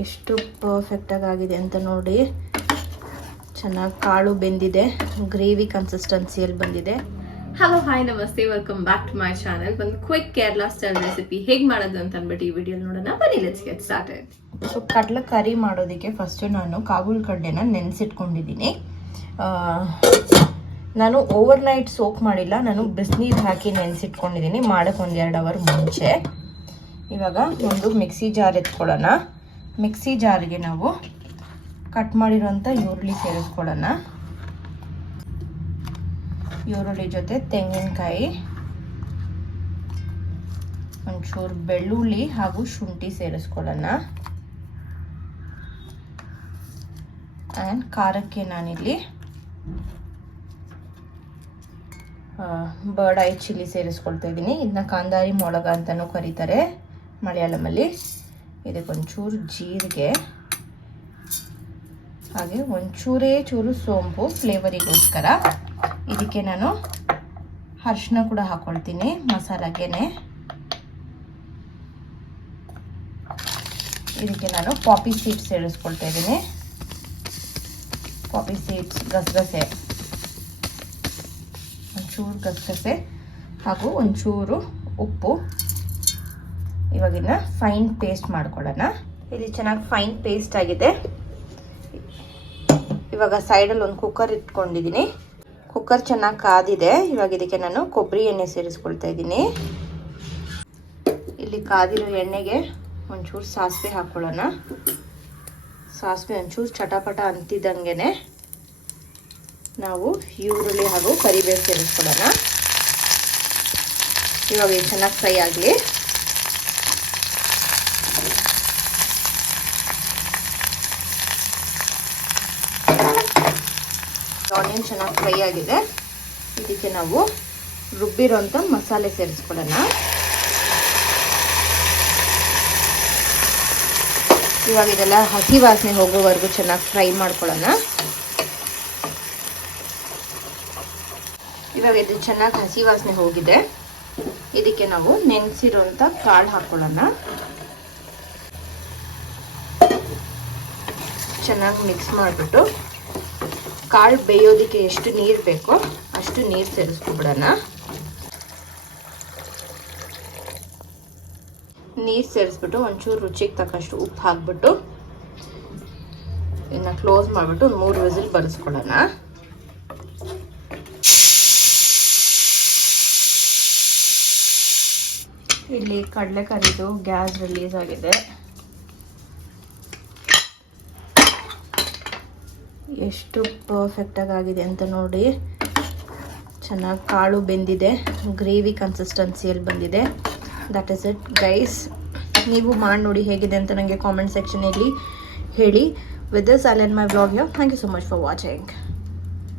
ಎಷ್ಟು ಪರ್ಫೆಕ್ಟಾಗಿ ಆಗಿದೆ ಅಂತ ನೋಡಿ. ಚೆನ್ನಾಗಿ ಕಾಳು ಬೆಂದಿದೆ, ಗ್ರೇವಿ ಕನ್ಸಿಸ್ಟೆನ್ಸಿಯಲ್ಲಿ ಬಂದಿದೆ. ಹಲೋ ಹಾಯ್ ನಮಸ್ತೆ, welcome back to my channel. ಒಂದು ಕ್ವಿಕ್ ಕೇರಳ ಸ್ಟೈಲ್ ರೆಸಿಪಿ ಹೇಗೆ ಮಾಡೋದು ಅಂತ ಅಂದ್ಬಿಟ್ಟು ಈ ವಿಡಿಯೋ ನೋಡೋಣ. ಬನ್ನಿ ಲೆಟ್ಸ್ ಗೆಟ್ ಸ್ಟಾರ್ಟೆಡ್. ಸೊ ಕಡಲೆ ಕರಿ ಮಾಡೋದಕ್ಕೆ ಫಸ್ಟು ನಾನು ಕಾಬೂಲ್ ಕಡಲೆನ ನೆನೆಸಿಟ್ಕೊಂಡಿದ್ದೀನಿ. ನಾನು ಓವರ್ ನೈಟ್ ಸೋಕ್ ಮಾಡಿಲ್ಲ, ನಾನು ಬಿಸಿನೀರು ಹಾಕಿ ನೆನೆಸಿಟ್ಕೊಂಡಿದ್ದೀನಿ ಮಾಡೋಕ್ಕೆ 1-2 ಅವರ್ ಮುಂಚೆ. ಇವಾಗ ಒಂದು ಮಿಕ್ಸಿ ಜಾರ್ ಎತ್ಕೊಳ್ಳೋಣ. ಮಿಕ್ಸಿ ಜಾರ್ಗೆ ನಾವು ಕಟ್ ಮಾಡಿರೋಂಥ ಈರುಳ್ಳಿ ಸೇರಿಸ್ಕೊಳ್ಳೋಣ. ಈರುಳ್ಳಿ ಜೊತೆ ತೆಂಗಿನಕಾಯಿ, ಒಂಚೂರು ಬೆಳ್ಳುಳ್ಳಿ ಹಾಗೂ ಶುಂಠಿ ಸೇರಿಸ್ಕೊಳ್ಳೋಣ. ಆ್ಯಂಡ್ ಖಾರಕ್ಕೆ ನಾನಿಲ್ಲಿ ಬರ್ಡ್ ಐ ಚಿಲ್ಲಿ ಸೇರಿಸ್ಕೊಳ್ತಾ ಇದ್ದೀನಿ. ಇದನ್ನ ಕಾಂದಾರಿ ಮೊಳಗ ಅಂತಲೂ ಕರೀತಾರೆ ಮಲಯಾಳಮಲ್ಲಿ. ಇದಕ್ಕೊಂಚೂರು ಜೀರಿಗೆ, ಹಾಗೆ ಒಂಚೂರೇ ಚೂರು ಸೋಂಪು ಫ್ಲೇವರಿಗೋಸ್ಕರ. ಇದಕ್ಕೆ ನಾನು ಅರಿಶಿನ ಕೂಡ ಹಾಕ್ಕೊಳ್ತೀನಿ ಮಸಾಲಾಗೆನೆ. ಇದಕ್ಕೆ ನಾನು ಪಾಪಿ ಸೀಡ್ಸ್ ಸೇರಿಸ್ಕೊಳ್ತಾ ಇದ್ದೀನಿ. ಪಾಪಿ ಸೀಡ್ಸ್, ಗಸಗಸೆ, ಒಂಚೂರು ಗಸಗಸೆ ಹಾಗೂ ಒಂಚೂರು ಉಪ್ಪು. ಇವಾಗಿನ ಫೈನ್ ಪೇಸ್ಟ್ ಮಾಡ್ಕೊಳ್ಳೋಣ. ಇಲ್ಲಿ ಚೆನ್ನಾಗಿ ಫೈನ್ ಪೇಸ್ಟ್ ಆಗಿದೆ. ಇವಾಗ ಸೈಡಲ್ಲಿ ಒಂದು ಕುಕ್ಕರ್ ಇಟ್ಕೊಂಡಿದ್ದೀನಿ. ಕುಕ್ಕರ್ ಚೆನ್ನಾಗಿ ಕಾದಿದೆ. ಇವಾಗ ಇದಕ್ಕೆ ನಾನು ಕೊಬ್ಬರಿ ಎಣ್ಣೆ ಸೇರಿಸ್ಕೊಳ್ತಾ ಇದ್ದೀನಿ. ಇಲ್ಲಿ ಕಾದಿರೋ ಎಣ್ಣೆಗೆ ಒಂಚೂರು ಸಾಸಿವೆ ಹಾಕ್ಕೊಳ್ಳೋಣ. ಸಾಸಿವೆ ಒಂಚೂರು ಚಟಪಟ ಅಂತಿದ್ದಂಗೆ ನಾವು ಈರುಳ್ಳಿ ಹಾಗೂ ಕರಿಬೇವು ಸೇರಿಸ್ಕೊಳ್ಳೋಣ. ಇವಾಗ ಇದು ಚೆನ್ನಾಗಿ ಫ್ರೈ ಆಗಲಿ. ಆನಿಯನ್ ಚೆನ್ನಾಗಿ ಫ್ರೈ ಆಗಿದೆ. ಇದಕ್ಕೆ ನಾವು ರುಬ್ಬಿರೋಂಥ ಮಸಾಲೆ ಸೇರಿಸ್ಕೊಳ್ಳೋಣ. ಇವಾಗ ಇದೆಲ್ಲ ಹಸಿ ವಾಸನೆ ಹೋಗೋವರೆಗೂ ಚೆನ್ನಾಗಿ ಫ್ರೈ ಮಾಡ್ಕೊಳ್ಳೋಣ. ಇವಾಗ ಇದು ಚೆನ್ನಾಗಿ ಹಸಿ ವಾಸನೆ ಹೋಗಿದೆ. ಇದಕ್ಕೆ ನಾವು ನೆನೆಸಿರೋಂಥ ಕಾಳು ಹಾಕ್ಕೊಳ್ಳೋಣ. ಚೆನ್ನಾಗಿ ಮಿಕ್ಸ್ ಮಾಡಿಬಿಟ್ಟು ಕಾಳು ಬೇಯೋದಕ್ಕೆ ಎಷ್ಟು ನೀರು ಬೇಕೋ ಅಷ್ಟು ನೀರು ಸೇರಿಸ್ಕೊಬಿಡೋಣ. ನೀರು ಸೇರಿಸ್ಬಿಟ್ಟು ಒಂಚೂರು ರುಚಿಗೆ ತಕ್ಕಷ್ಟು ಉಪ್ಪು ಹಾಕ್ಬಿಟ್ಟು ಇನ್ನು ಕ್ಲೋಸ್ ಮಾಡಿಬಿಟ್ಟು 3 ವಿಸಿಲ್ ಬರೆಸ್ಕೊಳ್ಳೋಣ. ಇಲ್ಲಿ ಕಡಲೆ ಕರಿದು ಗ್ಯಾಸ್ ರಿಲೀಸ್ ಆಗಿದೆ. ಎಷ್ಟು ಪರ್ಫೆಕ್ಟಾಗಿ ಆಗಿದೆ ಅಂತ ನೋಡಿ. ಚೆನ್ನಾಗಿ ಕಾಳು ಬೆಂದಿದೆ, ಗ್ರೇವಿ ಕನ್ಸಿಸ್ಟೆನ್ಸಿಯಲ್ಲಿ ಬಂದಿದೆ. That is it guys. ನೀವು ಮಾಡಿ ನೋಡಿ ಹೇಗಿದೆ ಅಂತ ನನಗೆ ಕಾಮೆಂಟ್ ಸೆಕ್ಷನಲ್ಲಿ ಹೇಳಿ. With this I end my vlog here. Thank you so much for watching.